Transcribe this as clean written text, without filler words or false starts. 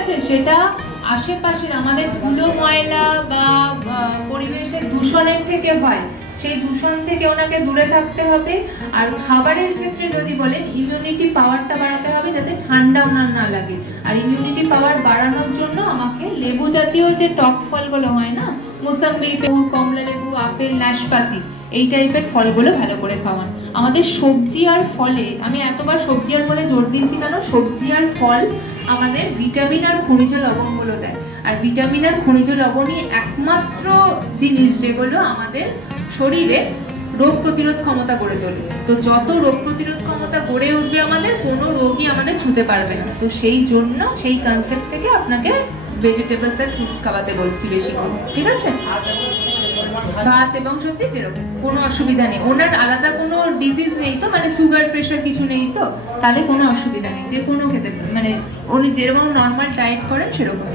আছে, সেটা আশেপাশের আমাদের ধুলো ময়লা বা পরিবেশের দূষণের থেকে হয়। সেই দূষণ থেকে ওনাকে দূরে থাকতে হবে। আর খাবারের ক্ষেত্রে যদি বলেন, ইমিউনিটি পাওয়ারটা বাড়াতে হবে যাতে ঠান্ডা ওনার না লাগে। আর ইমিউনিটি পাওয়ার বাড়ানোর জন্য আমাকে লেবু জাতীয় যে টক ফলগুলো হয় না, মোসাম্বি, কমলা লেবু, আপেল, নাশপাতি, এই টাইপের ফলগুলো ভালো করে খাওয়ান। আমাদের সবজি আর ফলে, আমি এতবার সবজি আর ফলে জোর দিচ্ছি কেন, সবজি আর ফল আমাদের ভিটামিন আর খনিজ লবণগুলো দেয়। আর ভিটামিন আর খনিজ লবণই একমাত্র জিনিস যেগুলো আমাদের শরীরে রোগ প্রতিরোধ ক্ষমতা গড়ে তোলে। তো যত রোগ প্রতিরোধ ক্ষমতা গড়ে উঠবে আমাদের, কোনো রোগই আমাদের ছুঁতে পারবে না। তো সেই জন্য সেই কনসেপ্ট থেকে আপনাকে ভেজিটেবলস আর ফ্রুটস খাওয়াতে বলছি বেশি করে, ঠিক আছে? ভাত এবং সবজি যেরকম, কোনো অসুবিধা নেই। ওনার আলাদা কোনো ডিজিজ নেই তো, মানে সুগার প্রেশার কিছু নেই তো, তাহলে কোনো অসুবিধা নেই, যে কোনো খেতে, মানে উনি যেরকম নর্মাল ডায়েট করেন সেরকম।